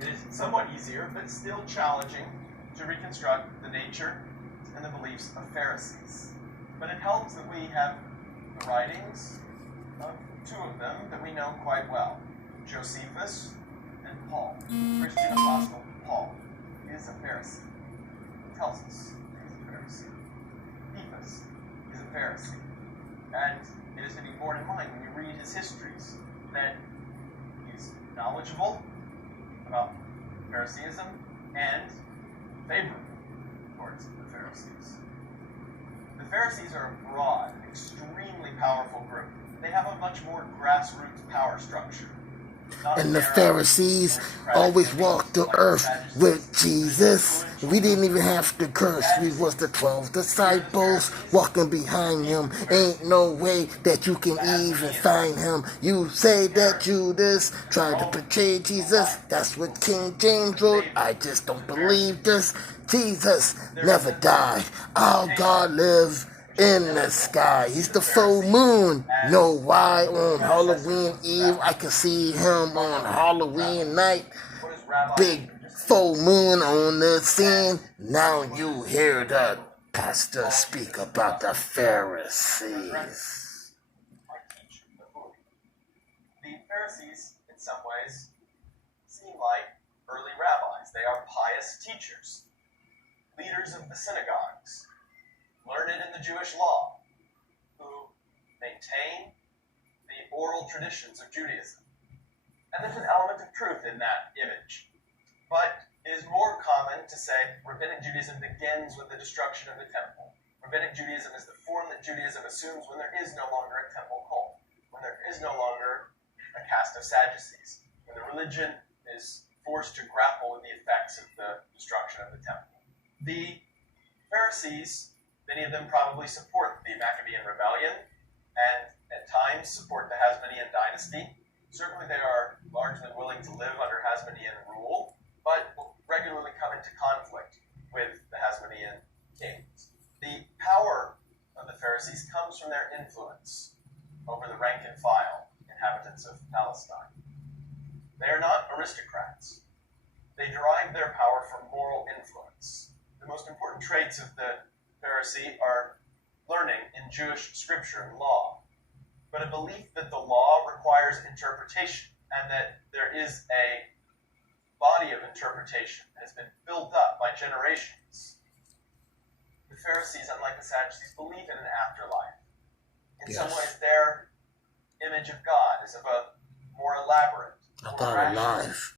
It is somewhat easier, but still challenging, to reconstruct the nature and the beliefs of Pharisees. But it helps that we have the writings of two of them that we know quite well, Josephus and Paul. Christian apostle Paul is a Pharisee. He tells us he's a Pharisee. Cephas is a Pharisee. And it is to be borne in mind when you read his histories that he's knowledgeable about Phariseeism and favorable towards the Pharisees. The Pharisees are a broad, extremely powerful group. They have a much more grassroots power structure. And the Pharisees always walked the earth with Jesus. We didn't even have to curse. We was the 12 disciples walking behind him. Ain't no way that you can even find him. You say that Judas tried to betray Jesus. That's what King James wrote. I just don't believe this. Jesus never died. Our God lives in the sky. He's the full moon. Know why on Halloween Eve I can see him on Halloween night? Big full moon on the scene. Now you hear the pastor speak about the Pharisees. The Pharisees, in some ways, seem like early rabbis. They are pious teachers, leaders of the synagogues, learned in the Jewish law, who maintain the oral traditions of Judaism. And there's an element of truth in that image. But it is more common to say Rabbinic Judaism begins with the destruction of the temple. Rabbinic Judaism is the form that Judaism assumes when there is no longer a temple cult, when there is no longer a caste of Sadducees, when the religion is forced to grapple with the effects of the destruction of the temple. The Pharisees, many of them probably support the Maccabean rebellion and at times support the Hasmonean dynasty. Certainly they are largely willing to live under Hasmonean rule, but regularly come into conflict with the Hasmonean kings. The power of the Pharisees comes from their influence over the rank and file inhabitants of Palestine. They are not aristocrats. They derive their power from moral influence. The most important traits of the Pharisee are learning in Jewish scripture and law, but a belief that the law requires interpretation and that there is a body of interpretation that has been built up by generations. The Pharisees, unlike the Sadducees, believe in an afterlife. In some ways, their image of God is of a more elaborate, God alive.